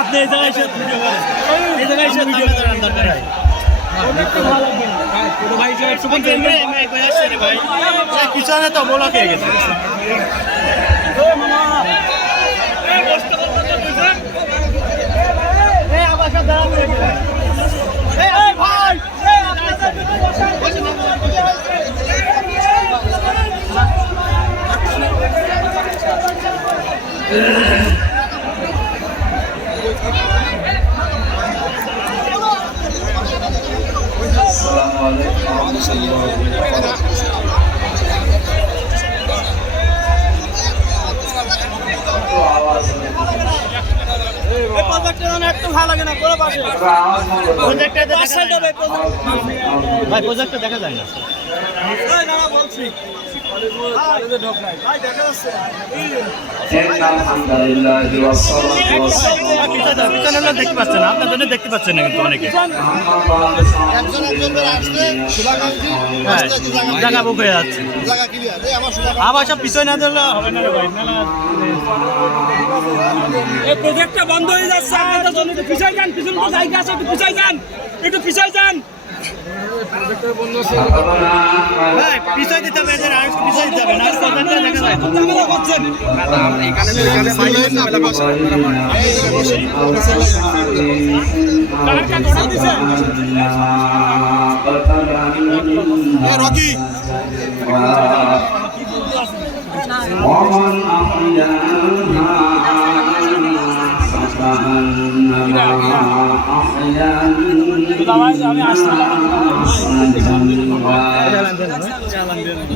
আপনি এই জায়গায় ভিডিও করেন, এই জায়গায় ভিডিও করার দরকার হয়। পিছনে তো বলা খেয়ে গেছে। একটু ভালো লাগে না ভাই, প্রজেক্টটা দেখা যায় না। দেখতে পাচ্ছেন না, আপনার জন্য দেখতে পাচ্ছেন না, কিন্তু অনেকে জায়গা বুক হয়ে যাচ্ছে। আবার সব পিছনে না ধরলে হবে না ভাই। এই প্রজেক্টটা বন্ধ হয়ে যাচ্ছে, আপনাদের জন্য একটু পিছাই যান, পিছনে তো জায়গা আছে, একটু পিছাই যান, একটু পিছাই যান। পিছাই দিতে হবে, আর একটু পিছাই দিতে হবে না, দেখা যায় তো। ঝামেলা করছেন রকি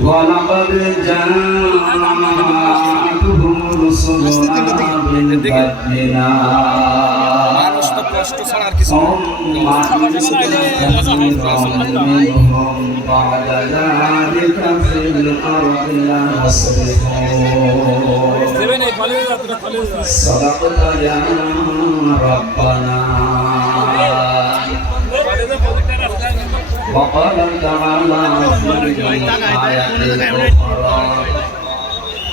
ولقد جاءتهم رسلنا بالبينات منهم بعد ذلك في الأرض ليصرفون صدقت يا ربنا وقال تعالى في آية أخرى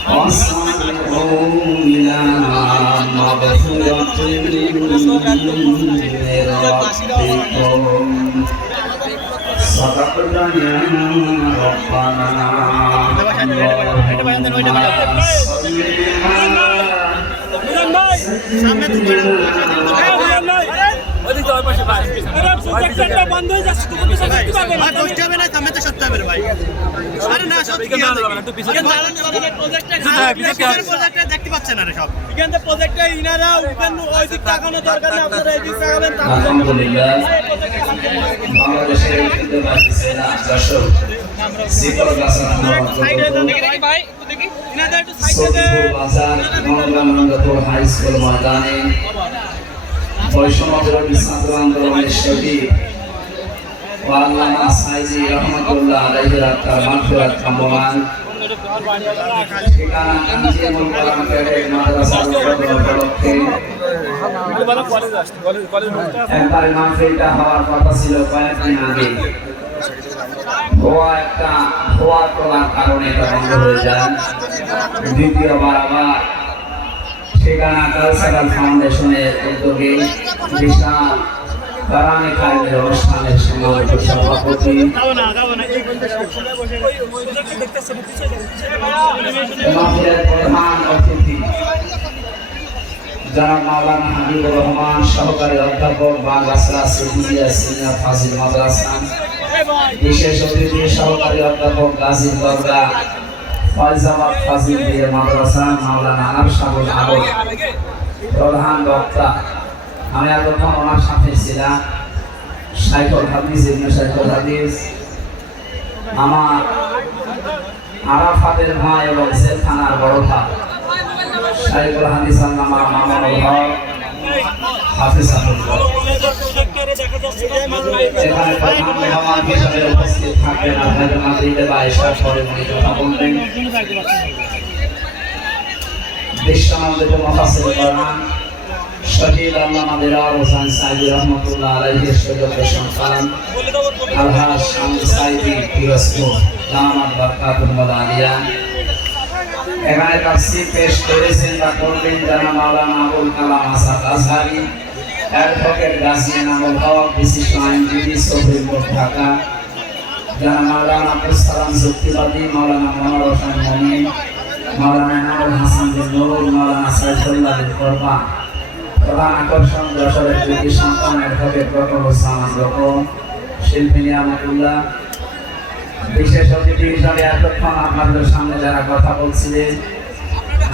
واسعوا إلى مغفرة من ربكم صدقت يا প্রজেক্টটা বন্ধ হয়ে যাচ্ছে, তুমি পিছনে দেখতে পাবে না। দোষটা হবে না, সামনে তো সত্যি হবে ভাই। আরে না, সব কি হবে? প্রজেক্টটা দেখতে পাচ্ছেন না রে সব। এখান থেকে প্রজেক্টটা ইনারা ওই দিক তাকানো দরকার নেই, আপনারা এই দিক তাকাবেন। আলহামদুলিল্লাহ বাংলাদেশের মধ্যে বাড়ছে না যশোর সিকল গাছার ভাই একটু দেখি, ইনারা একটু সাইডে সৌদিপুর বাজার মঙ্গলনন্দপুর হাই স্কুল ময়দানে বৈষম্য বিরোধী ছাত্র আন্দোলনের শহীদ আল্লামা সাইজি রহমতুল্লাহ আলাইহির আত্মার মাগফিরাত কামনায় ঠিকানা কাঞ্জিমুল কোরআন ক্যাডেট মাদ্রাসা উপলক্ষে একবারে মাহফিলটা হওয়ার কথা ছিল কয়েকদিন আগে। হওয়া তোলার কারণে এটা বন্ধ হয়ে যায়। দ্বিতীয়বার আবার ঠিকানা কালচারাল ফাউন্ডেশনের উদ্যোগে বিশাল কোরআনে কারিমের অনুষ্ঠানের সম্মানিত সভাপতি মাহফিলের প্রধান অতিথি জনাব মাওলানা হাবিবুর রহমান, সহকারী অধ্যাপক বাগাসরা সিদ্দিকিয়া সিনিয়র ফাজিল মাদ্রাসা, বিশেষ অতিথি সহকারী অধ্যাপক গাজী দরগা ফয়জাবাদ ফাজিল মাদ্রাসা মাওলানা আরশাদুল আলম, প্রধান বক্তা আমি এতক্ষণ ওনার সাথে ছিলাম শাইখুল হাদিস ইবনে শাইখুল হাদিস, আমার আরাফাতের ভাই এবং জেলখানার বড় ভাই শাইখুল হাদিস আল্লামা মামুনুল হক হাফিজাহুল্লাহ। এখানে প্রধান মেহমান হিসেবে উপস্থিত থাকবেন আপনাদের মাঝে বা এশার পরে উনি কথা বলবেন। বিশ্বনন্দিত মুফাসসির কোরআন শহীদ আল্লামা দিলওয়ার হোসেন সাইদি রহমতুল্লাহ আলাইহির সৈয়দ সন্তান আলহাজ শামীম সাইদি পিরোজপুর দামাত বরকাতুল আলিয়া এখানে তাফসীর পেশ করেছেন বা করবেন জানা মাওলানা আবুল কালাম আসাদ আজহারি অ্যাডভোকেট গাজী এনামুল হক বিশিষ্ট আইনজীবী সুপ্রিম কোর্ট ঢাকা, জানা মাওলানা আবুল সালাম যুক্তিবাদী, মাওলানা মনোয়ার হোসেন মমিন, মাওলানা এনামুল হাসান বিন নূর, মাওলানা সাইফুল্লাহ বিন কোরবান। প্রধান আকর্ষণ যশোরের দুটি সন্তান অ্যাডভোকেট রকম হোসেন রকম, শিল্পী নিয়ামতুল্লাহ। বিশেষ অতিথি হিসাবে এতক্ষণ আপনাদের সামনে যারা কথা বলছিলেন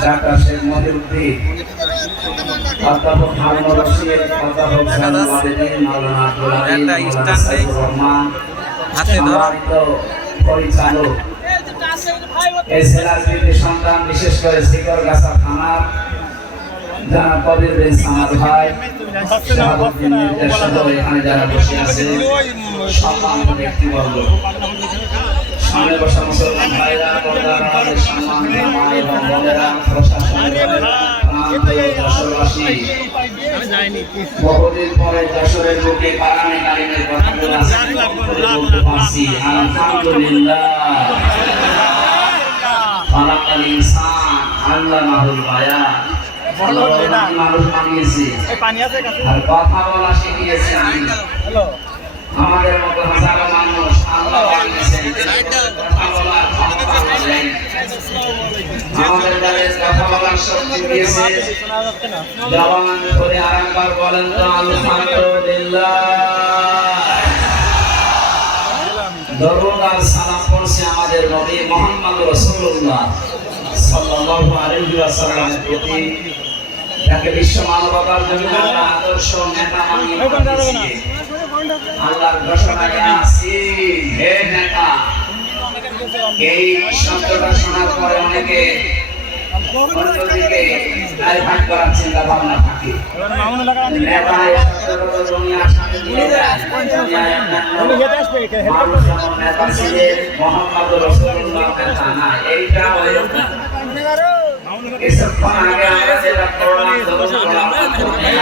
ডাক্তার শেখ মহিউদ্দিন, অধ্যাপক হারুনুর রশিদ, অধ্যাপক জানুল আবেদিন, মাওলানা আব্দুল আলিম, মাওলানা সাইফুর রহমান, সম্মানিত পরিচালক, এই জেলার কৃতি সন্তান বিশেষ করে শিকরগাছা থানার যারা কবির বিন সামাদ ভাই, শাহাবুদ্দিন নির্দেশক এখানে যারা বসে আছে সম্মানিত ব্যক্তিবর্গ, সামনে বসা মুসলমান ভাইরা, পর্দার আড়ালের সম্মানিত মা এবং বোনেরা, প্রশাসনের যশোরবাসী, বহুদিন পরে যশোরের বুকে বাগানে কারিমের কথাগুলো বলতে পারছি। আলহামদুলিল্লাহ। খালাকাল ইনসান আল্লামাহুল বায়ান, মানুষ বানিয়েছে আর কথা বলা শিখিয়েছে আমি। আমাদের মতো হাজারো মানুষ আল্লাহ বানিয়েছেন, কথা বলার ক্ষমতা দেন, আমাদের দ্বারা কথা বলার শক্তি দিয়েছে। জবান করে আরেকবার বলেন তো আলহামদুলিল্লাহ। দরুদ আর সালাম পড়ছে আমাদের নবী মুহাম্মদ রাসূলুল্লাহ সাল্লাল্লাহু আলাইহি ওয়াসাল্লামের প্রতি, যাকে বিশ্ব মানবতার জন্য আমরা আদর্শ নেতা বানিয়ে পাঠিয়েছি। আল্লাহর ঘোষণায় আছে, হে নেতা। এই শব্দটা শোনার পরে অনেকে অন্যদিকে ডাইভার্ট করার চিন্তা ভাবনা থাকে। নেতা এই শব্দটা দুনিয়ার সাথে নিয়ে যায়। মানুষ যেমন নেতা ছিলেন, মুহাম্মদ রাসূলুল্লাহ নেতা না। এইটা কিছুক্ষণ আগে আমরা যেটা করলাম,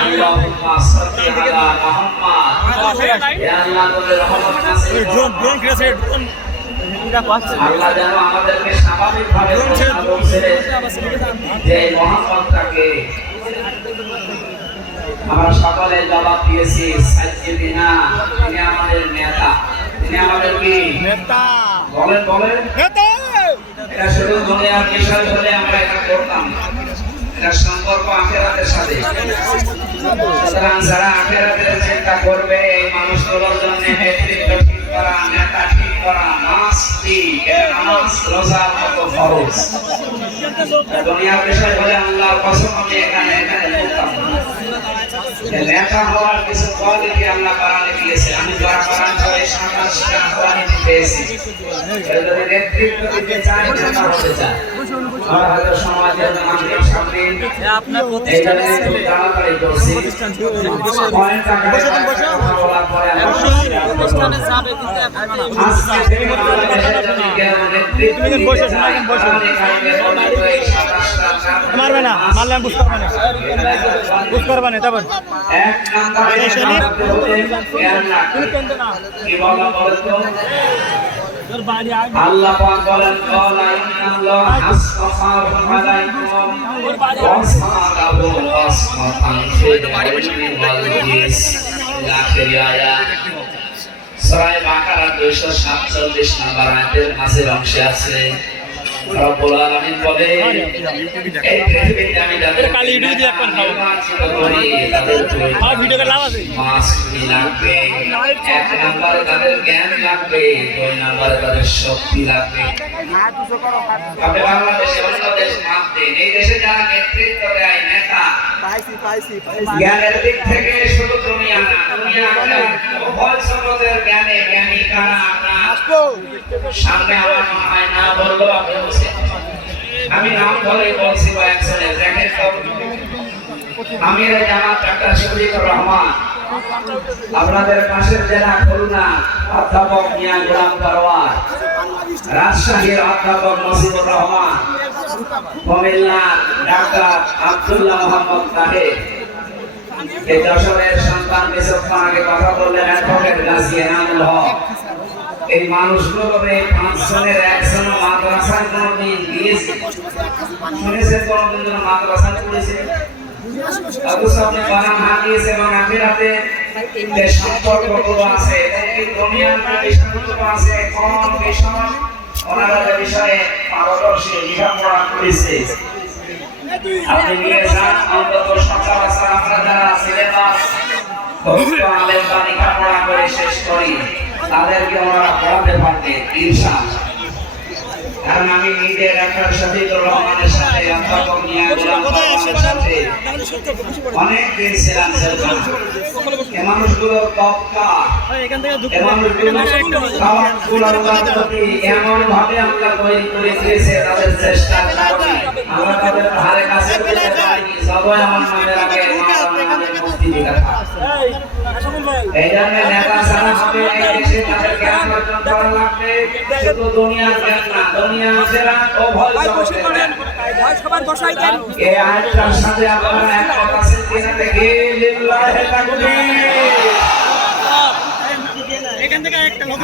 আল্লাহুম্মা সাল্লি আলা মুহাম্মাদ, ইয়া আল্লাহ তোদের রহমত নাসিব করুন। আল্লাহ যেন আমাদেরকে স্বাভাবিকভাবে যে মুহাম্মদটাকে আমরা সকলে জবাব দিয়েছি, সাইয়্যিদিনা, তিনি আমাদের নেতা, তিনি আমাদের কি নেতা? বলেন বলেন নেতা। এটা শুধু দুনিয়ার বিষয় হলে আমরা এটা করতাম, এটা সম্পর্ক আখিরাতের সাথে। সুতরাং যারা আখিরাতের চিন্তা করবে, এই মানুষগুলোর জন্য নেতৃত্ব ঠিক করা, নেতা ঠিক করা মাস্তি, নামাজ রোজা কত ফরজ। দুনিয়ার বিষয় হলে আল্লাহর কসম আমি এখানে করতাম। নেতা হওয়ার কিছু কোয়ালিটি আল্লাহ কোরআনে দিয়েছে। আমি যারা কোরআন পড়ে 27টা কোয়ালিটি পেয়েছি। যদি নেতৃত্ব দিতে চাই, নেতা হতে চাই, আর হয়তো সমাজের মানুষের সামনে আপনার প্রতিষ্ঠানে তাড়াতাড়ি করছি পয়েন্ট টাকা বলার পরে প্রতিষ্ঠানে যাবে, কিন্তু এখন আজকে থেকে বাংলাদেশের জন্য নেতৃত্ব বসে মারবে না, মারলে বুঝতে পারবে না, বুঝতে পারবে না। তারপর এক নাম্বার শরীফ কি বলা বলতো আল্লাহ পাক বলেন, ক্বালা ইন্নাল্লাহা আসতাফাহু আলাইকুম ওয়া সালাহু আসমাতান ফিল ইলমি ওয়াল জিসম। আখির আয়াত সূরা বাকারা 247 নম্বর আয়াতের মাঝের অংশে আছে রব্বুল আলামিন বলে, এই পৃথিবীতে আমি যাদের কালি ভিডিও দিয়ে এখন খাও তাদের ভিডিওতে লাভ আছে। মাস লাগবে, এক নম্বরে তাদের জ্ঞান লাগবে, দুই নম্বরে তাদের শক্তি লাগবে। আপনি বাংলাদেশে অন্য দেশ মাপ দেন, এই দেশে যারা নেতৃত্ব দেয় নেতা, জ্ঞানের দিক থেকে শুধু দুনিয়া না, দুনিয়া বহু জগতের জ্ঞানে জ্ঞানী কারা আপনার সামনে আমার মনে হয় না বললো আপনি বলছেন। আমি নাম ধরেই বলছি কয়েকজনের, দেখেন তো আমির জামাত ডাক্তার শফিকুর রহমান, আপনাদের পাশের জেলা খুলনা অধ্যাপক মিয়া গোলাম পরওয়ার, রাজশাহীর অধ্যাপক নসিবুর রহমান, কুমিল্লার ডাক্তার আব্দুল্লাহ মোহাম্মদ তাহের, এই যশোরের সন্তান কিছুক্ষণ আগে কথা বললেন অ্যাডভোকেট গাজী এনামুল হক। এই মানুষগুলোর এই 5 জনের একজন মাদ্রাসায় কোনোদিন গিয়েছে? শুনেছেন কোনোদিন যেন মাদ্রাসায় পড়েছে? অথচ আপনি বানান হারিয়েছে এবং আখিরাতে যে সম্পর্কগুলো আছে এই দুনিয়ার যে বিষয়গুলো আছে কোন বিষয় ওনারা যে বিষয়ে পারদর্শী লেখাপড়া করেছে আপনি নিয়ে যান অন্তত সচরাচর আমরা যারা সিলেবাস ভক্ত আলেম বা লেখাপড়া করে শেষ করি তাদেরকে ওনারা পড়াতে পারবে ইনশাআল্লাহ। কারণ আমি নিজে ডাক্তার শফিকুর রহমানের সাথে অধ্যাপক নিয়ে সাথে অনেক দিন ছিলাম। এ মানুষগুলোর তবকা এ মানুষগুলো এমন ভাবে আমরা তৈরি করে দিয়েছে তাদের চেষ্টা আমরা তাদের ধারে কাছে সবাই আমার নামের আগে এই জন্য নেতা সারা হবে এই দেশে তাদের জ্ঞান অর্জন করা লাগবে। শুধু দুনিয়ার জ্ঞান না দুনিয়া আখেরা ও ভয় সবার বসাই দেন। এই আয়াতটার সাথে আপনারা একমত আছেন কিনা দেখে লিল্লাহি তাকবীর। এখান থেকে একটা লোক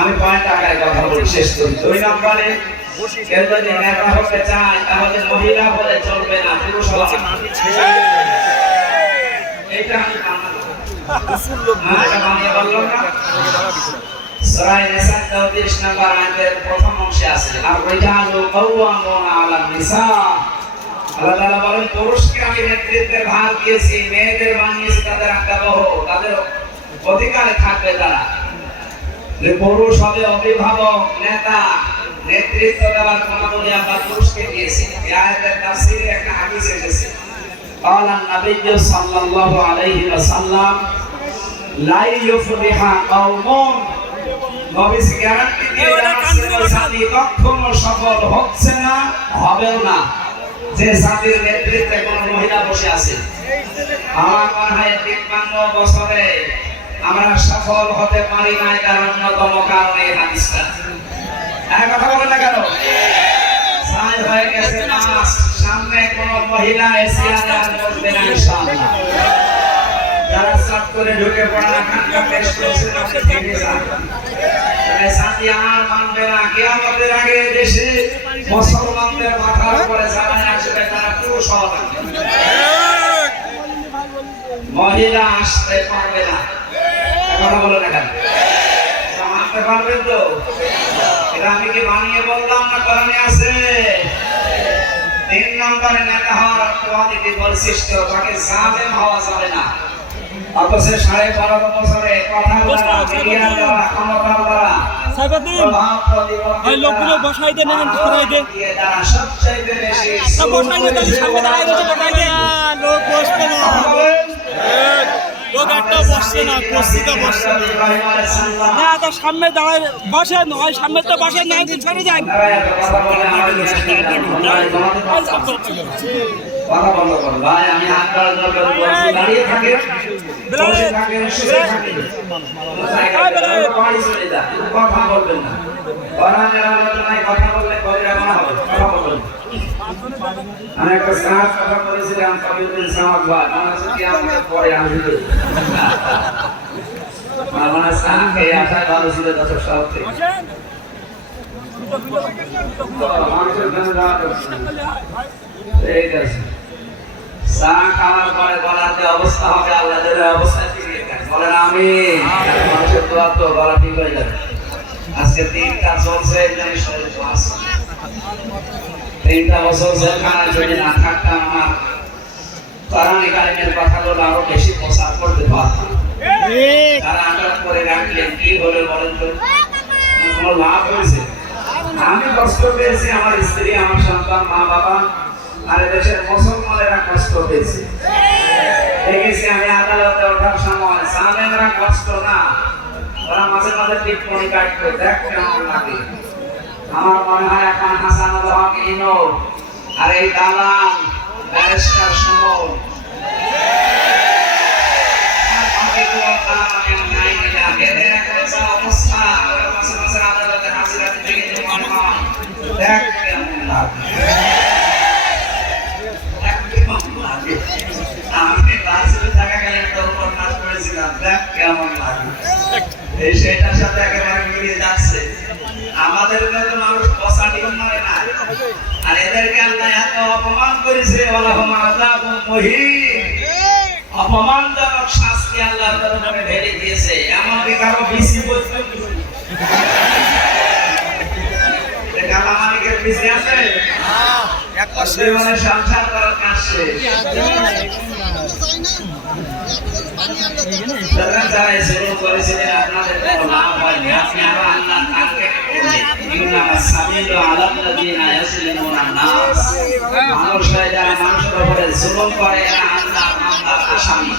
আমি পয়েন্ট আকারে কথা বলে শেষ করি। 2 নম্বরে কেউ যদি নেতা হতে চায় তাহলে মহিলা বলে চলবে না, পুরুষ হওয়া এটা আমি বানিয়ে বললাম না। সূরা নিসা 34 নম্বর আয়াতের প্রথম অংশে আছে আর-রিজালু কাওয়ামুনা আলা নিসা। আল্লাহ তাআলা বলেন পুরুষকে আমি নেতৃত্বের ভার দিয়েছি, মেয়েদের বানিয়েছি তাদের আজ্ঞাবহ, তাদের অধিকারে থাকবে তারা। যে পুরুষ হবে অভিভাবক নেতা নেতৃত্ব দেওয়ার ক্ষমতা আমরা পুরুষকে দিয়েছি। এই আয়াতের তাফসীরে একটা হাদিস এসেছে قال النبي صلى الله عليه وسلم لا يفلح قوم নবীজি গ্যারান্টি দিয়ে জাতি কখনো সফল হচ্ছে না হবেও না যে জাতির নেতৃত্বে কোনো মহিলা বসে আছে। আমার মনে হয় 53 বছরে আমরা সফল হতে পারি না, তার অন্যতম কারণ এই হাদিসটা। এক কথা বলেন না কেন? সাই হয়ে গেছে মাস, সামনে কোন মহিলা এসিয়াতে আর বসবে না ইনশাআল্লাহ। যারা সাত করে ঢুকে পড়া খানকা পেশ করছে তাদের থেকে যান। তাই সাথী আর মানবে না, কিয়ামতের আগে দেশে মুসলমানদের মাথার উপরে যারা আসবে তারা পুরুষ হওয়া লাগবে, মহিলা আসতে পারবে না। কথা বলে না কেন? মানতে পারবেন তো? এটা আমি কি বানিয়ে বললাম না কোরআনে আছে? 3 নম্বরে নেতা হওয়ার অর্থনীতি বৈশিষ্ট্য তাকে জালেম হওয়া যাবে না। অথচ 12.5 বছরে কথা বলা মিডিয়ার দ্বারা ক্ষমতার দ্বারা ওই লোকগুলো বসাই দেন বসাই দেন তারা সবচাইতে বেশি বসাই দেন সামনে দাঁড়ায় রয়েছে বসাই দেন। লোক বসবে না, লোক একটা বসছে না, কুর্সিতে বসছে না তার সামনে দাঁড়ায় বসেন, হয় সামনে তো বসেন না, একদিন সরে যান। কথা বন্ধ করো ভাই, আমি হাত ধরে বলছি দাঁড়িয়ে থাকে বসে থাকে শুয়ে থাকে বাড়ি চলে যা, কথা বলবেন না। কোরআনের আলোচনায় কথা বললে কবিরা গুনাহ হবে, কথা বলবেন। আমি একটা সাহায্য কথা বলেছিলাম কবিউদ্দিন সামাদ ভাই, মনে হচ্ছে কি আমাকে পরে আসবে মানে সাহাকে আশা ভালো ছিল দর্শক সাথে মানুষের জন্য ঠিক আছে। চা খাওয়ার পরে গলার যে অবস্থা হবে আল্লাহ অবস্থায় ফিরিয়ে দেন, বলেন আমিন। মানুষের দোয়া তো গলা ঠিক হয়ে যাবে। আজকে 3টা চলছে, জানি শরীর পাস 3টা বছর জেলখানায় যদি না থাকতাম আমার কোরআনে কারিমের কথাগুলো আরো বেশি প্রচার করতে পারতাম। তারা আটক করে রাখলেন, কি হলো বলেন তো? কোনো লাভ হয়েছে? আমি কষ্ট পেয়েছি, আমার স্ত্রী, আমার সন্তান, মা বাবা, আর দেশের মুসলমানেরা কষ্ট পেয়েছে। দেখেছি আমি আদালতে ওঠার সময় সালেমরা কষ্ট না, ওরা মাঝে মাঝে টিপ্পনি কাটতো, দেখ কেমন লাগে। আমার মনে হয় এখন হাসানুল হক ইনো আর এই দালাল ব্যারিস্টার সুমন অবস্থা, ওরা মাঝে মাঝে আদালতে হাজিরা দিতে দেখ কেমন লাগে। দেখ কেমন লাগে। আমি বাসে থাকাকালীন তো উপন্যাস পড়েছিলাম, দেখ কেমন লাগে। এই সেটার সাথে একেবারে মিলিয়ে যাচ্ছে। আমাদেরকে তো মানুষ পচা ডিম মারে না, আর এদেরকে আল্লাহ এত অপমান করেছে, অপমানজনক শাস্তি আল্লাহ তাআলা ঢেলে দিয়েছে। এমনকি কারো বিসি বলতে মালিকের বিসি আছে, জীবনে সংসার করার কাজ শেষ। যারা শুরু করেছিলেন আপনাদের কোনো লাভ হয়নি, আপনি আরো আল্লাহ তাকে মানুষ হয় যারা মানুষের উপরে জুলুম করে আল্লাহর আসামি।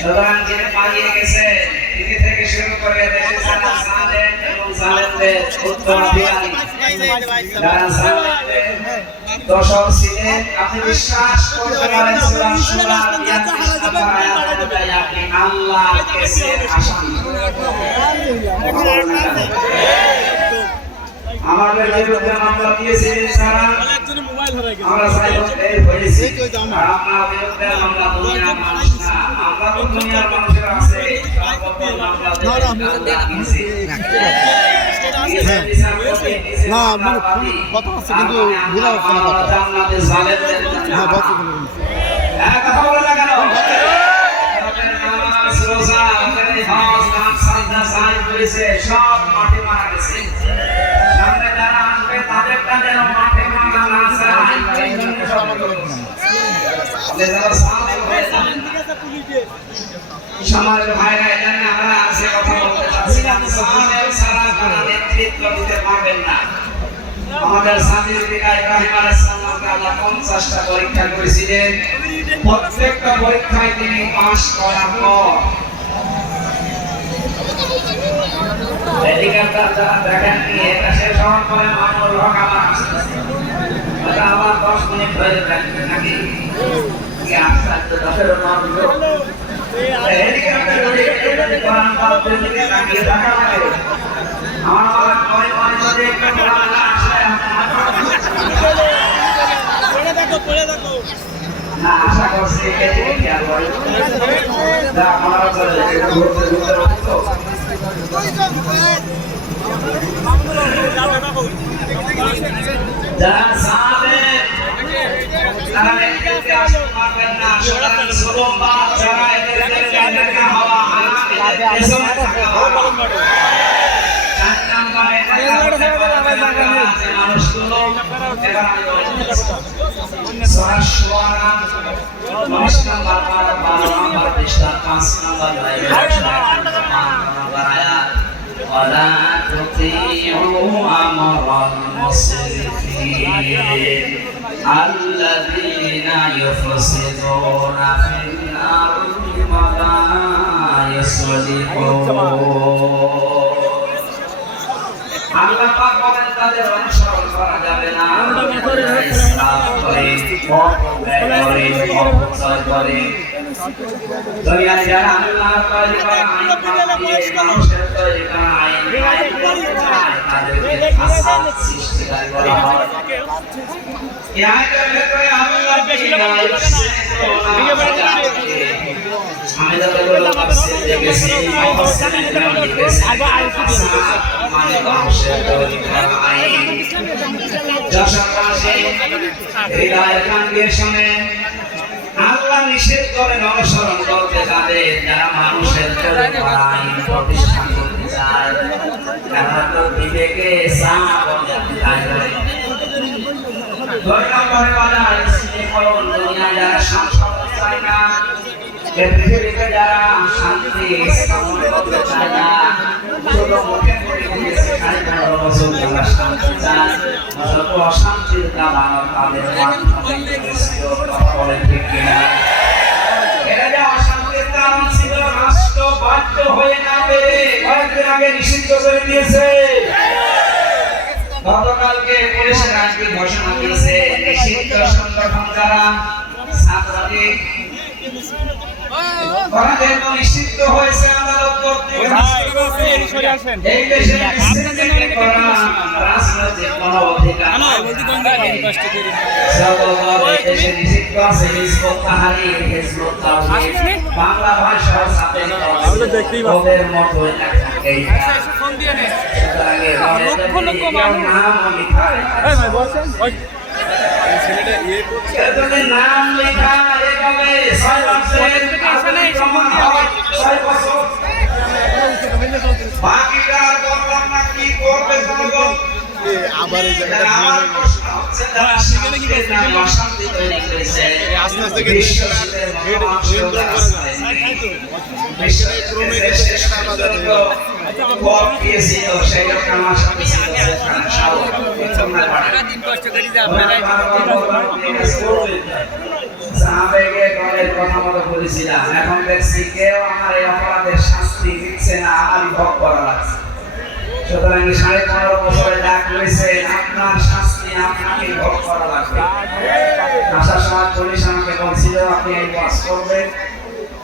সুতরাং যিনি পালিয়ে গেছে তিনি থেকে শুরু করে দেশের যারা জালেম এবং জালেমদের উত্তরাধিকারী যারা জালেমদের দোষর ছিলেন, আপনি বিশ্বাস করতে পারেন সূরা সূরা 32 নম্বর আয়াত অনুযায়ী আপনি আল্লাহর কেসের আসামি। আমাদের বিরুদ্ধে মামলা দিয়েছিলেন যারা, আমরা সাইবর হয়েছি, আর আপনার বিরুদ্ধে মামলা দুনিয়ার মানুষ না, আমরা তো দুনিয়ার মানুষের আছে মামলা দিয়েছি। না কথা হচ্ছে কিন্তু ভুলা হচ্ছে না কথা। হ্যাঁ বলছি কথা বলে না কেন? সব মাঠে মারা গেছে। সামনে যারা আসবে তাদেরটা যেন মাঠে মারা না যায়। সমাজের ভাইরা এখানে আমরা আছে কথা বলতে চাচ্ছিলাম, সাহাবের সারা তারা নেতৃত্ব দিতে পারবেন না। আমাদের স্বামীর পিতা ইব্রাহিম আলাইহিস সালামকে আল্লাহ 50টা পরীক্ষা করেছিলেন, প্রত্যেকটা পরীক্ষায় তিনি পাস করার পর এদিকারটা যারা দেখেন নিয়ে এটা শেষ হওয়ার পরে মামুল হক আমার আসতেছে, এটা আবার 10 মিনিট হয়ে যাবে নাকি কি আসতে 10-এর মামুল এদিকারটা যদি কোরআন পাঠের দিকে তাকিয়ে থাকা লাগে আমার পরে পরে যদি একটু কোরআন আসে না আশা করছি এদিকে খেয়াল করে যা আমার চলে ঘুরতে ঘুরতে তো যারা সাহাবে তারা এদিকে আসতে পারবেন না, সুতরাং সুলমবাদ যারা এদেরকে দেখা হওয়া হারাম পেছনে থাকা হওয়া। 4 নম্বরে মানুষগুলো এবার আমি সূরা শুআরা 19 নম্বর 12 নম্বর পৃষ্ঠা 5 নম্বর লাইনে 5 নম্বর আয়াত ওয়ালা তুতিউ আমরাল মুসরিফিন আল্লাযীনা ইউফসিদুনা ফিল আরদি ওয়া লা ইউসলিহুন। আল্লাহ পাক বলেন তাদের অনুসরণ করা যাবে না, ইসলাম করে অপচয় করে দুনিয়ার যারা আল্লাহ তৈরি করা আইন দিয়ে মানুষের তৈরি করা আইন করতে চায় তাদেরকে ফাসাদ সৃষ্টিকারী বলা হয়। এই আয়াতের ভেতরে আল্লাহ আমি যতগুলো তাফসীর দেখেছি মানে মানুষের তৈরি করা আইন। যশোরবাসী হৃদয়ের কান দিয়ে শোনেন, আল্লাহ নিষেধ করেন অনুসরণ করতে তাদের যারা মানুষের তৈরি করা আইন প্রতিষ্ঠা করতে চায়। তারা তো বিবেকে দুনিয়া যারা সংসার চায় না, পৃথিবীতে যারা শান্তি স্থাপন করতে চায় না, শুধু মুখে করে দিয়েছে শান্তি চায়, যত অশান্তির কারণ তাদের মাধ্যমে বলেন ঠিক কিনা? এরা যে অশান্তির কারণ ছিল রাষ্ট্র বাধ্য হয়ে না পেরে কয়েকদিন আগে নিষিদ্ধ করে দিয়েছে। গতকালকে পুলিশের আজকে ঘোষণা দিয়েছে নিষিদ্ধ সংগঠন যারা ছাত্রলীগ করা যেহেতু নিষিদ্ধ হয়েছে আদালত কর্তৃক এই দেশে বিশৃঙ্খলা করা রাজনৈতিক কোনো অধিকার দেশে নিষিদ্ধ আছে হিজবুত তাহরীর, হিজবুত তাওহীদ, বাংলা ভাষার সাথে ওদের মতো একই নাম লেখা এভাবে 6 মাসের বাকিটা করলাম না কি করবে জনগণ আবার এই আমার প্রশ্ন হচ্ছে যারা অশান্তি তৈরি করেছে আস্তে আস্তে নিয়ন্ত্রণ করা যায় বিশ্বের ক্রমে চেষ্টা আমাদের ভোট দিয়েছিল সেটা আমার সাথে ছিল দিন কষ্ট করি যে আপনারা সাহাবেগে দলের কথা মতো বলেছিলাম, এখন দেখছি কেউ আমার এই অপরাধের শাস্তি দিচ্ছে না, আমারই ভোগ করা লাগছে। সুতরাং 15.5 বছরে ডাক রয়েছে, আপনার শাস্তি আপনাকে ভোগ করা লাগবে। আসার সময় পুলিশ আমাকে বলছিল আপনি এই ওয়াজ করবেন,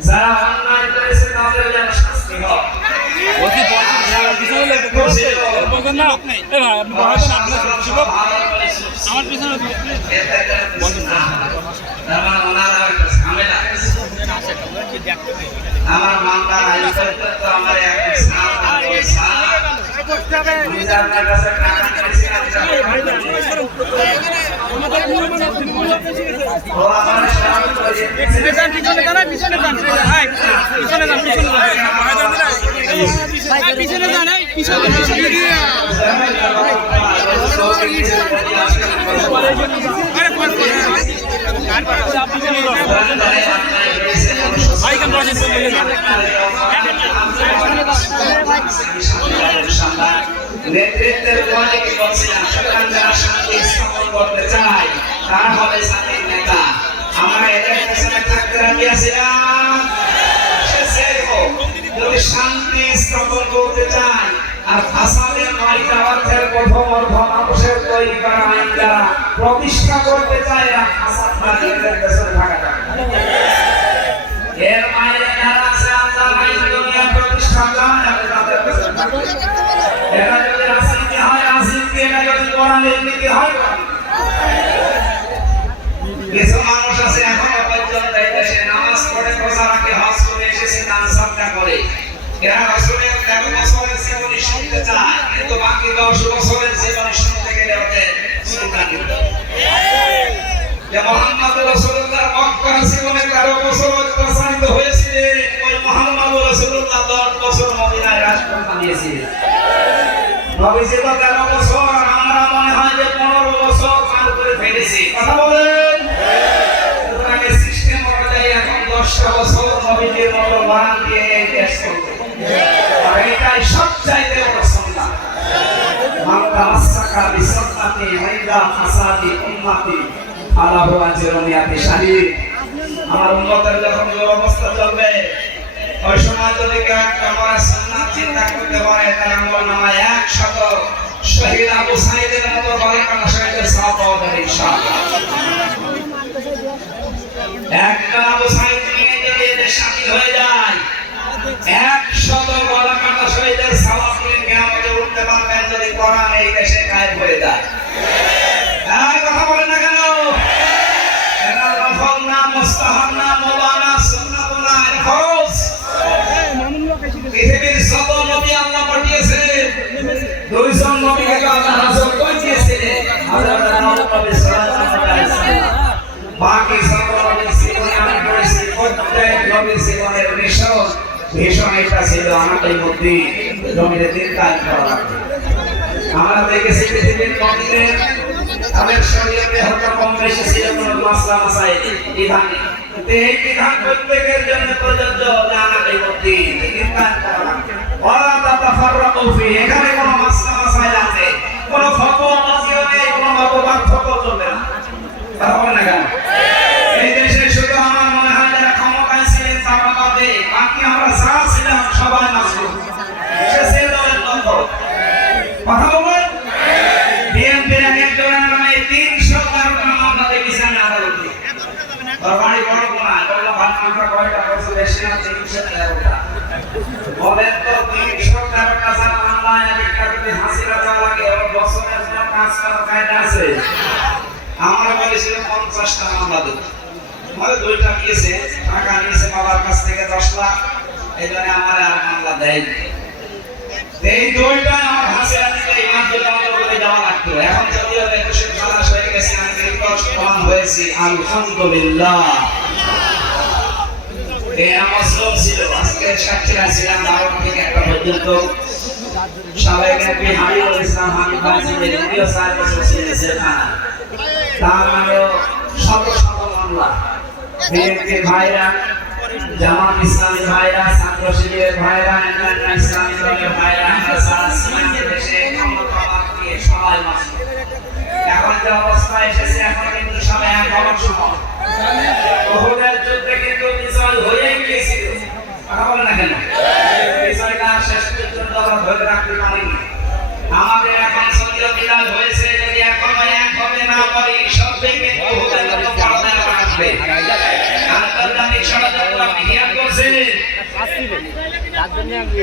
যারা অন্যায় করেছে তাদের যেন শাস্তি হয়। আমার পিছনে আমার মামলা আমার নেতৃত্বের অনেকে বলছিলাম সুতরাং যারা শান্তি স্থাপন করতে চায় তারা হবে জাতির নেতা। আমরা এদের পেছনে থাকতে রাজি আছিলাম, যদি শান্তি স্থাপন করতে চায় আর ফাসাদের 9টা অর্থের প্রথম অর্থ মানুষের তৈরি করা আইনটা প্রতিষ্ঠা করতে চায় আর ফাসাদটা এদের পেছনে থাকা এর বাইরে যারা আছে আল্লাহ আইন দুনিয়া প্রতিষ্ঠা চায় আর তাদের পেছনে থাকবে। এরা যদি রাজনীতি হয় রাজনীতি, এরা যদি কোরআনের নীতি হয় কিছু মানুষ আছে এখনো পর্যন্ত এই দেশে নামাজ পড়ে রোজা রাখে হজ করে এসেছে দান সদকা করে, এরা রাসূলের 13 বছরের জীবনী শুনতে চায় কিন্তু বাকি 10 বছরের জীবনী শুনতে গেলে ওদের সুলতান দিতে যে মুহাম্মদ রাসূলুল্লাহ মক্কার জীবনে 13 বছর অত্যাচারিত হয়েছিলেন, ওই মুহাম্মদ রাসূলুল্লাহ 10 বছর মদিনায় রাজপ্রধান দিয়েছিলেন। নবীজি তো 13 বছর, আমরা মনে হয় যে 15 বছর পার করে ফেলেছি। কথা বলেন সুতরাং সিস্টেম অনুযায়ী এখন 10টা বছর নবীজির মতো মান দিয়ে এই দেশ চলবে। আর এটাই সবচাইতে বড় সন্তান। মানতা মাসাকা বিসন্নাতি মাইদা ফাসাদি উম্মতি আলাহু আজরুনিয়াতি শাহীদ। আমার উম্মতের যখন যে অবস্থা চলবে ওই সময় যদি কেউ একটা বড় সুন্নাত চিন্তা করতে পারে তার আমলনামায় 100 শহীদ আবু সাঈদের মতো বরকত শহীদের সওয়াব পাওয়া যাবে ইনশাআল্লাহ। একটা আবু সাঈদ নিয়ে যদি এদের শামিল হয়ে যায় 100 বরকত শহীদের সওয়াব নিয়ে কিয়ামতে উঠতে পারবে যদি কোরআন এই দেশে কায়েম হয়ে যায়। এই কথা বলেন না কেন? এটা নফল না, মুস্তাহাব না, মুবাহ না, সুন্নাত না, এটা ফরজ। পৃথিবীর যত নবী আল্লাহ পাঠিয়েছেন 2জন নবীকে আল্লাহ রাসূল পাঠিয়েছিলেন, হযরত নবী সাল্লাল্লাহু আলাইহি ওয়াসাল্লাম। বাকি যত নবীর জীবনে আমি পড়েছি প্রত্যেক নবীর জীবনের ভীষণ এটা ছিল আমাদের মধ্যে জমিতে দিন কায়েম করা লাগবে। আমরা দেখেছি পৃথিবীর নবীদের তাদের শরীয়তে হয়তো কম বেশি ছিল কোনো মাসলা মাসাইল বিধান, কিন্তু এই বিধান প্রত্যেকের জন্য প্রযোজ্য জানাতেই মধ্যে দিন কায়েম করা লাগবে। ওয়ালা তাতাফাররাকু ফি, এখানে কোনো মাসলা মাসাইল আছে, কোনো ফতোয়া মাসিও নেই, কোনো মত পার্থক্য চলবে না। কথা বলেন না কেন? এই দেশে শুধু আমার মনে হয় যারা ক্ষমতায় ছিলেন তারা বাদে বাকি আমরা যা ছিলাম সবাই মাসলুম। সে ছিল লক্ষ্য। কথা বলবেন বিএনপির একজনের নামে 312টা মামলা দেখেছেন আদালতে। বাড়ি বড় কোনা বললাম ভাত মাংস কয়টা বছর বেশি না 313টা। বলেন তো 313টা যারা মামলা একটা যদি হাসিনা দেওয়া লাগে ওর বছরের জন্য কাজ করার কায়দা আছে? আমরা বলেছিল 50টা মামলা দেব, মানে 2টা নিয়েছে, টাকা নিয়েছে বাবার কাছ থেকে 10 লাখ, এই জন্য আমার আর মামলা দেয়নি। এই 2টা আমার হাসিনা থেকে ইমান বন্ধ করে দেওয়া লাগতো। এখন যদিও 21 খালাস হয়ে গেছে, আমি রিপোর্ট প্রমাণ হয়েছি, আলহামদুলিল্লাহ। এই আমার সব ছিল আজকে সাক্ষীরা ছিলাম 12 থেকে 1 পর্যন্ত। সাবেক এমপি হাবিবুল ইসলাম হাবিব ভাই ছিলেন, উনিও 4 বছর ছিলেন জেলখানা। তার নামেও শত শত মামলা। বিএনপি ভাইরা, জামাত ইসলামী ভাইরা, ছাত্র শিবিরের ভাইরা, ইসলামী দলের ভাইরা, আমরা সারা সীমান্তে দেশে ক্ষমতাবাদ দিয়ে সবাই মাসি। এখন যে অবস্থা এসেছে, এখন কিন্তু সবাই এক হওয়ার সময়। ওহুদের যুদ্ধে কিন্তু বিজয় হয়েই গিয়েছিল, কথা বলে না কেন? বিজয়টা শেষ পর্যন্ত আমরা ধরে রাখতে পারিনি। আমাদের এখন সত্যিও বিজয় হয়েছে, যদি এখনো এক হবে না পারি, সবই কিন্তু ওহুদের মতো পড়াশোনা রাখবে। আন্তর্জাতিক ষড়যন্ত্র বিজ্ঞান করছে,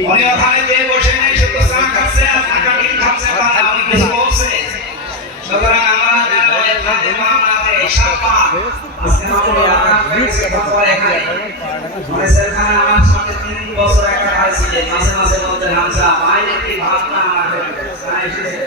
উনি ওখানে যে বসে নেই শুধু চা খাচ্ছে আর টাকা ডিম খাচ্ছে, উনি কিছু বলছে। সুতরাং আমরা যেন এই খাদ্য মামলাতে সাপা আজকে মামলা হয়েছে তারপরে এখানে মানে সেখানে আমার সাথে 3 বছর একটা খাইছিলেন, মাঝে মাঝে বলতে হামজা বাইরে কি ভাবনা আমার এসেছে।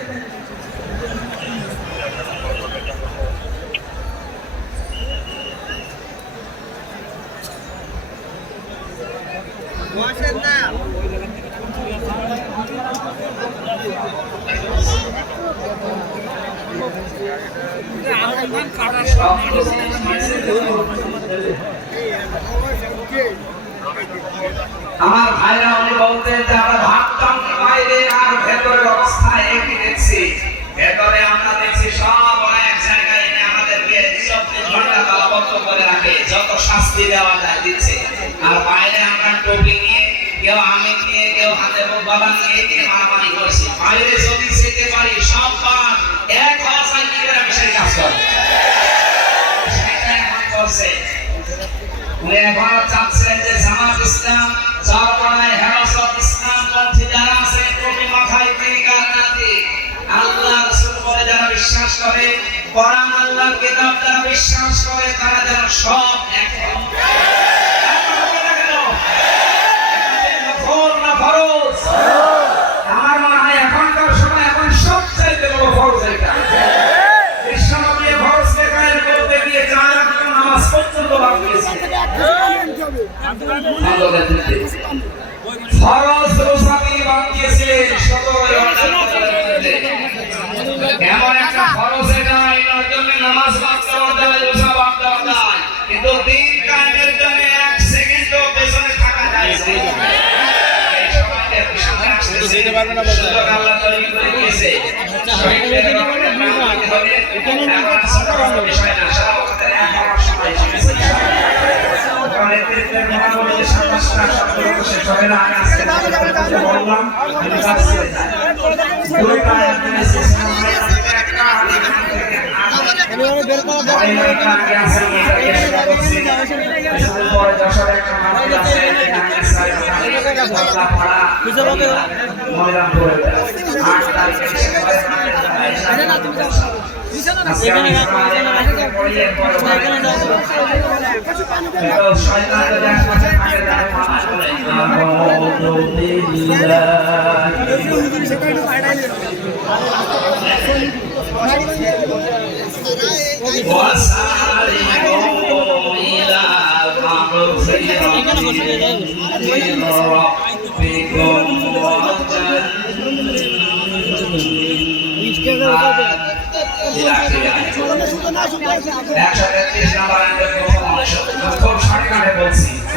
আমার ভাইরা উনি বলতেন যে আমরা ভাবতাম বাইরে আর ভেতরের অবস্থা একই দেখছি। ভেতরে আমরা দেখছি সব এক জায়গায় এনে আমাদেরকে 24 ঘন্টা তালাবদ্ধ করে রাখে, যত শাস্তি দেওয়া যায় দিচ্ছে। আর বাইরে আমরা টুপি নিয়ে, কেউ আমিন নিয়ে, কেউ হাতে বাবা নিয়ে মারামারি করছি। বাইরে যদি যেতে পারি সব পান এক হওয়া চাই কি করে আমি সেই কাজ করব, সেটা এখন করছে। উনি এখন চাচ্ছেন যে জামাত ইসলাম, চরপাড়ায় হেফাজত ইসলাম পন্থী যারা আছে, টুপি মাথায় তিনকার নাতি, আল্লাহ রাসূল বলে যারা বিশ্বাস করে, কোরআন আল্লাহর কিতাব যারা বিশ্বাস করে, তারা যেন সব এক হয়। আমার মনে হয় এখনকার সময় এখন সবচাইতে বড় ফরজ এটা। বিশ্বনবী ফরজকে কায়েম করতে গিয়ে 4 রাকাত নামাজ পর্যন্ত বাদ দিয়েছে। ফরজ রোজা তিনি বাদ দিয়েছিলেন 17 রমজান পর্যন্ত। এমন একটা ফরজ এটা, এর জন্য নামাজ বাদ দেওয়া যায়, রোজা বাদ দেওয়া যায়, কিন্তু দিন কায়েমের জন্য 1 সেকেন্ডও পেছনে থাকা যায় না। যেতে পারবে না বলতে আল্লাহ তৈরি করে দিয়েছে। শহীদদের রক্তের মাধ্যমে হবে এখন সাধারণ বিষয় না, সারা ওদের এক হওয়ার সময় এসেছে। কারণ নেতৃত্বের মহাবলী যে 27টা শব্দ শেষ হবে না, আমি আজকে বললাম আমি কাজ করে যাই। 2টা একদিনে শেষ হবে, একটা আমি এখান থেকে আগে আসেন, এটা করছি। কিছুদিন পরে যশোরে একটা মাহফিল আছে, ময়দানপুরে 8 তারিখে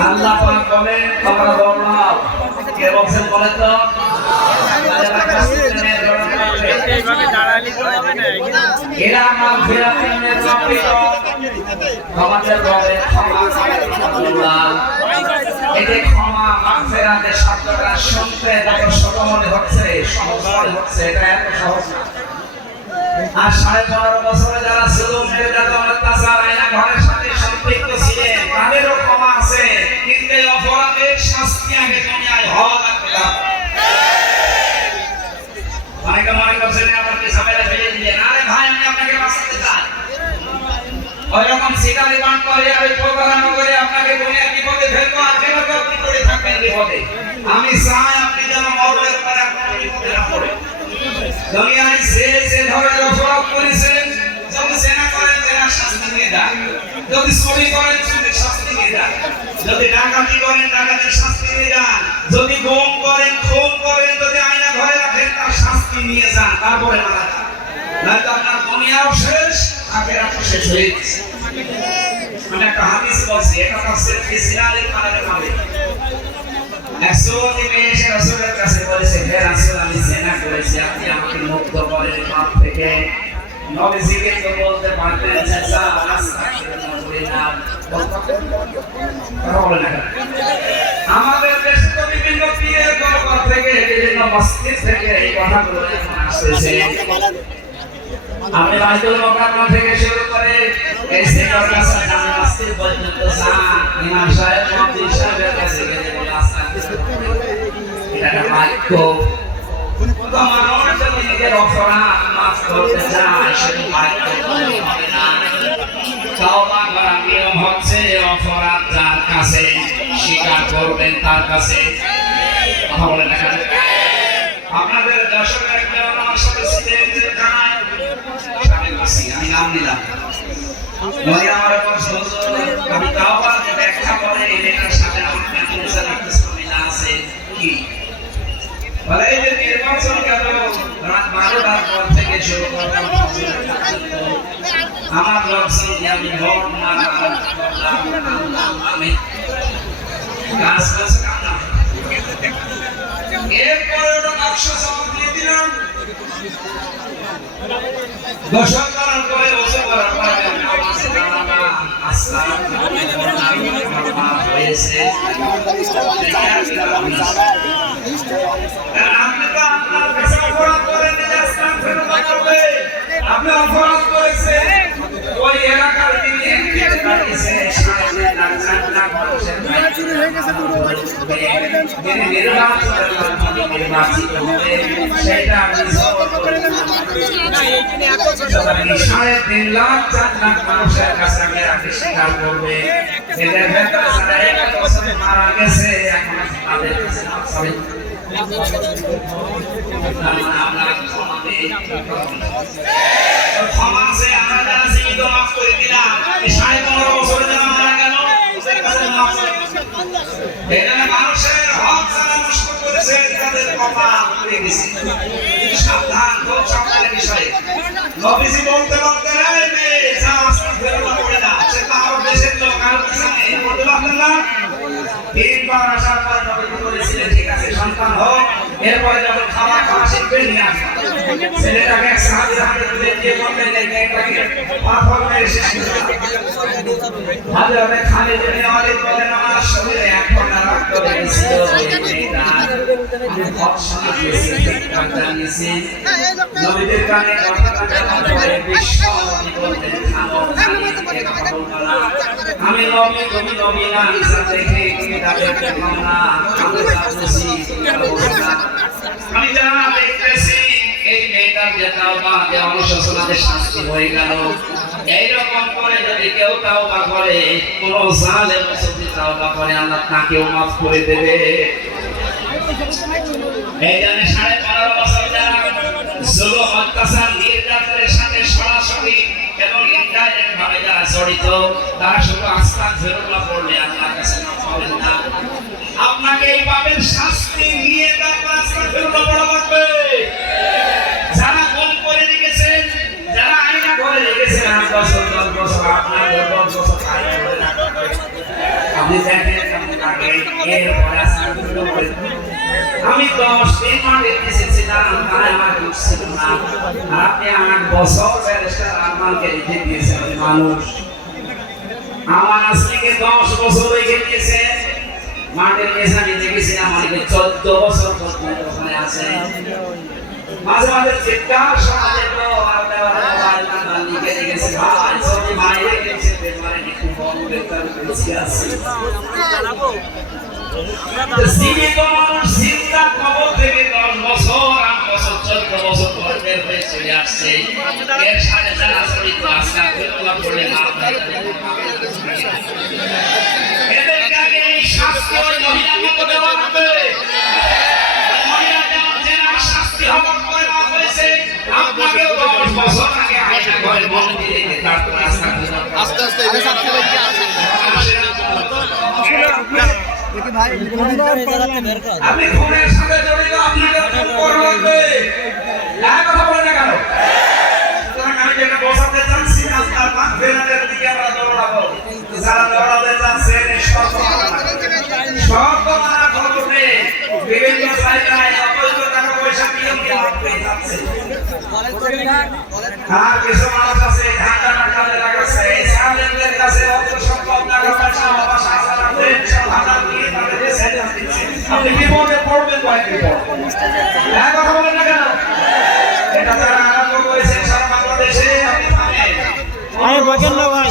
আল্লাহ পাক বলেন তোমরা দৌড়াও। কে বলছেন বলেন তো? এরা মাগফিরাতের রব্বিক, তোমাদের রবের ক্ষমা আল্লাহ। এই যে ক্ষমা মাগফিরাতের শব্দটা শুনতে যত ছোট মনে হচ্ছে, সহজ মনে হচ্ছে, এটা এত সহজ না। আর 15.5 বছরে যারা জুলুম নির্যাতন অত্যাচার আয়না ঘরের সাথে সম্পৃক্ত ছিলেন, তাদেরও ক্ষমা আছে, কিন্তু এই অপরাধ ওইরকম শিকারি বান করে আর ওই প্রতারণা করে আপনাকে দুনিয়ার বিপদে ফেলবো আর কেন আপনি পড়ে থাকবেন বিপদে। আমি চাই আপনি যেন মরণের পরে আপনার বিপদে না পড়ে। দুনিয়ায় যে ধরনের অপরাধ করেছেন, যদি জেনা করেন জেনার শাস্তি নিয়ে যান, যদি চুরি করেন চুরির শাস্তি নিয়ে যান, যদি ডাকাতি করেন ডাকাতের শাস্তি নিয়ে যান, যদি গুম করেন খুন করেন, যদি আয়না ঘরে রাখেন তার শাস্তি নিয়ে যান, তারপরে মারা যান। নয়তো আপনার দুনিয়াও শেষ, আখিরাতও শেষ হয়ে গেছে। মানে একটা হাদিস বলছি, এটা তাফসীর ফিসিলালের কালামে পাবে। এক সুন্নি মেয়ে এসে রাসূলের কাছে বলেছে, হে রাসূল, আমি জিনা করেছি, আপনি আমাকে মুক্ত করেন পাপ থেকে। নবীজিকে তো বলতে পারতেন যে যা আস্তাগফিরুল্লাহ বলে নাও, বলে না। আমাদের দেশে তো বিভিন্ন পীরের দরবার থেকে, বিভিন্ন মসজিদ থেকে এই কথাগুলো এখন আসতেছে। আপনি বাইতুল মুকাররম থেকে শুরু করে এই সেক্টরকাসা জামে মসজিদ পর্যন্ত যান, ইমাম সাহেব মুফতি সাহেবের কাছে গেলে বলে আস্তাগফিরুল্লাহ, এটা একটা বাক্য। তো মানুষ যদি নিজের অপরাধ মাফ করতে চায় সেটা বাক্য হবে না। তওবা করার নিয়ম হচ্ছে অপরাধ যার কাছে স্বীকার করবেন তার কাছে। কথা বলেন না কেন? আপনাদের দর্শকের একজন আমার সাথে ছিলেন যে জানায় আমি নাম নিলাম, উনি আমার প্রশ্ন আমি তওবা যে ব্যাখ্যা করে এটার সাথে আমার কেমন মিল আছে কি? বলে এই যে নির্বাচন গেল রাত 12টার পর থেকে শুরু করলাম, আমার লক্ষ্য যে আমি ভোট না আমি কাজ করছি না, এরপরে ওটা নকশা সমাজ দিয়ে দিলাম। দর্শন করার পরে ওসব করার পরে হয়েছে আপনি তো আপনার কাছে অপরাধ করেন, আপনি অপরাধ করেছেন ওই এলাকার তিনি নির্বাচিত হবে সেটা আপনি 3.5 লাখ 4 লাখ মানুষের কাছে আপনি স্বীকার করবে এদের ভেতরে যারা 1 বছর মারা গেছে এখন তাদের কাছে ক্ষমা আছে, আমরা যারা জীবিত মাফ করে দিলাম, 15.5 বছরে যারা মারা গেল এখানে মানুষের হক যারা নষ্ট করেছে তাদের কথা ভুলে গেছি। সাবধান, খুব সাবধানের বিষয়। নবীজি বলতে পারতেন এই মেয়ে যা আস্তাগফিরুল্লাহ পড়ে না, সে তো আরব দেশের লোক, আরব দেশে বলতে পারতেন না। 3 বার আসার পর নবীজি বলেছিলেন ঠিক আছে সন্তান হোক, এরপরে যখন খাওয়া শিখবে নিয়ে আসবে। ছেলেটাকে এক সাহাবীর হাতে তুলে দিয়ে বললেন এই মেয়েটাকে পাথর মেরে শেষ করে হযরত খালিদ ইবনে ওয়ালিদ বলেন আমার শরীরে 1 ঘন্টা রক্ত বেরিয়েছিল, এই মেয়েটা আমি ভৎসনা দিয়েছি, ঠিকঠাক জানিয়েছি। নবীদের কানে কথাটা যখন বলে বিশ্ব নবী বলতেন আমি নবী তুমি নবী না, হিসাব দেখে তুমি দাবি করলাম না, আমি জানতেছি আমি জানা দেখতেছি এই মেয়েটার যে তাওবা যে অনুশোচনাতে শাস্তি হয়ে গেল। এইরকম করে যদি কেউ তাওবা করে, কোন জালেম যদি তাওবা করে আল্লাহ তাকেও মাফ করে দেবে। এই জন্য 15.5 বছর যারা জুলুম অত্যাচার নির্যাতনের সাথে সরাসরি এবং ইনডাইরেক্ট ভাবে যারা জড়িত তারা শুধু আস্তাগফিরুল্লাহ পড়লে আল্লাহর কাছে মাফ পাবেন না। আপনাকে এই পাপের শাস্তি নিয়ে তারপর আস্তাগফিরুল্লাহ পড়া লাগবে। যারা গুম করে রেখেছেন, যারা আয়না করে রেখেছেন 8 বছর 10 বছর আপনার 10 বছর আয়না করে রাখবেন, আপনি দেখেন আপনাকে এরপরে আস্তাগফিরুল্লাহ পড়েন। আমি 10 দিন মাঠে এসেছিলাম, তারা আমার ছিল না, আর আপনি 8 বছর ব্যারিস্টার আমাকে রেখে দিয়েছেন। মানুষ আমার আজকে 10 বছর রেখে দিয়েছেন, মাঠে এসে আমি দেখেছি আমাকে 14 বছর পর্যন্ত ওখানে আছে। মাঝে মাঝে চিৎকার সমাজে তো মোবাইল নাম্বার লিখে রেখেছে, ভাই সবই বাইরে গেছে পেপারে একটু ফোন বেকার করেছি আছে। জীবিত মানুষ চিন্তা খবর থেকে 10 বছর 8 বছর 14 বছর পর বের হয়ে চলে আসছে। এর সাথে যারা জড়িত আস্তাগফিরুল্লাহ তওবা করলে মাফ হয়ে যাবে। এদেরকে আগে এই শাস্তি ওই মহিলার মতো দেওয়া হবে। মহিলা যেমন জেনার শাস্তি হবর করে দেওয়া হয়েছে, আপনাকেও 10 বছর আগে আয়না ঘরে বন্দি রেখে তারপর আস্তে আস্তে আপনি খুনের সাথে জড়িত, আপনাকে খুন করবে। কথা বলেন না কেন? আমি যেটা বোঝাতে চাচ্ছি, আপনার মাগফিরাতের দিকে আমরা দৌড়াবো। যারা দৌড়াতে যাচ্ছে সব মানা করবে। বিভিন্ন জায়গায় অবৈধ টাকা পয়সা নিয়ে পেয়ে যাচ্ছে। আর কিছু মানুষ আছে ঢাকা ঢাকাতে লাগাচ্ছে, এই সালেমদের কাছে অত সম্পদ টাকা পয়সা বাসা আছে, সব হাজার দিয়ে তাদের দেশে দিচ্ছে। আপনি বিপদে পড়বেন কয়েকদিন পর। কথা বলেন না কেন? এটা যারা আরম্ভ করেছে সারা বাংলাদেশে, আপনি থামেন। আরে বোঝেন না ভাই,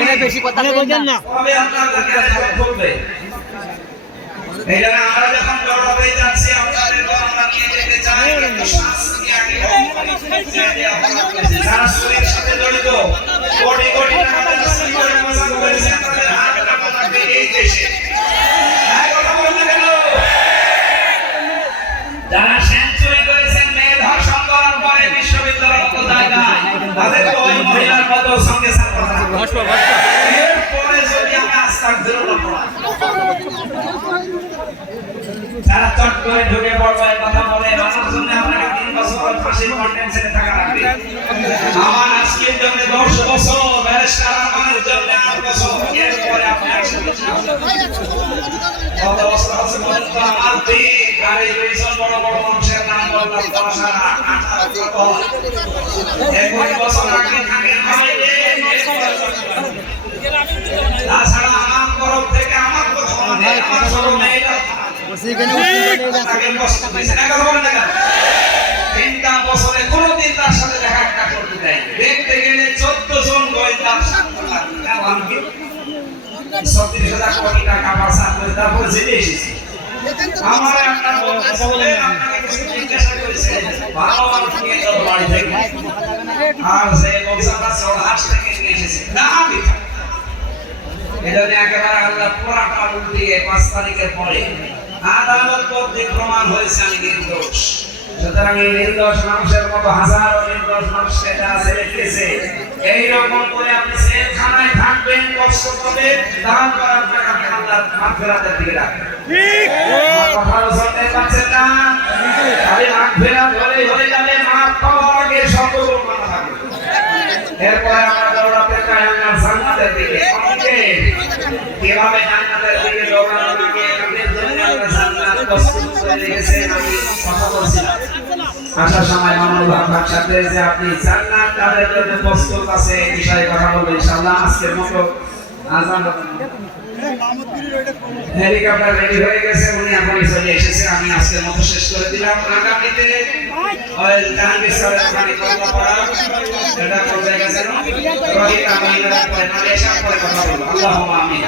এটা বেশি কথা বোঝেন না। তবে আপনাদেরকে জবাব করবে। এই জন্য আমরা যখন দৌড়াতে যাচ্ছি, আপনাদের আমরা নিয়ে যেতে চাই, কিন্তু শাস্তি আগে যারা চুরির সাথে জড়িত, কোটি কোটি টাকা চুরি করে মজা করেছে, তাদের হাত কাটা লাগবে এই দেশে। কথা বলেন না কেন? যারা সেঞ্চুরি করেছেন মেয়ে ধর্ষণ করার পরে বিশ্ববিদ্যালয়ের মতো জায়গায়, তাদের ওই মহিলার মতো সঙ্গে এরপরে যদি আমি আস্তাগফিরুল্লাহ পড়াই, যারা চট করে ঢুকে পড়বে কথা বলে, আমার জন্য আপনাকে 3 বছর ফাঁসির কন্টেনশনে থাকা লাগবে। আমার আজকের জন্য 10 বছর, ব্যারিস্টার আমাদের জন্য 8 বছর। এরপরে আপনি আসবেন কত বছর আছে বলেন তো? আমার দিন গাড়ি দুইজন বড় বড় মানুষের নাম বললাম, 10 আর 8 বছর আগে থাকেন বাইরে। তাছাড়া আমার তরফ থেকে আমার কথা মানে আমার সরম নেই। তিনটা বছরে কোনদিন তার সাথে দেখা একটা করতে দেয়। দেখতে গেলে 14 জন গোয়েন্দার সাথে 36,000 কোটি টাকা পাচার করে তারপর জেলে এসেছি। আমার একটা বলতে বলেন, আপনাকে কিছু জিজ্ঞাসা করেছে, ভালো মানুষ নিয়ে তো বাড়ি থেকে, আর সে বক্সাটা চড়হাট থেকে নিয়ে এসেছে না মিথ্যা। এজন্য একেবারে আল্লাহ পুরাটা উল্টিয়ে 5 তারিখের পরে আদালত কর্তৃক প্রমাণ হয়েছে আমি নির্দোষ। সুতরাং এই নির্দোষ মানুষের মতো হাজারো নির্দোষ মানুষকে যারা ছেড়ে দিয়েছে, এইরকম করে আপনি জেলখানায় থাকবেন, কষ্ট পাবেন, তারপর আপনাকে আমি আল্লাহর মাগফিরাতের দিকে রাখবেন। কথা শুনতে পাচ্ছেন না? খালি মাগফিরাত হলেই হয়ে যাবে, মাফ পাওয়ার আগে সবগুলো মানা থাকবে। এরপরে আমরা দৌড়াতে চাই আল্লাহর জান্নাতের দিকে। কিভাবে জান্নাতের দিকে দৌড়ানো লাগে, আমাদের জন্য আল্লাহ জান্নাত প্রস্তুত করে রেখেছেন। আমি কথা বলছিলাম আসার সময় মামুনুল হক সাথে যে আপনি জান্নাত তাদের জন্য প্রস্তুত আছে, এই বিষয়ে কথা বলবেন ইনশাআল্লাহ। আজকের মতো আজান হেলিকপ্টার রেডি হয়ে গেছে, উনি এখনই চলে এসেছে। আমি আজকের মতো শেষ করে দিলাম। আগামীতে জাহাঙ্গীর স্যারের ওখানে কথা পড়া, এটা কোন জায়গা যেন রোহিত আমিনের পরে মালয়েশিয়ার পরে কথা বলবো। আল্লাহুম্মা আমিন।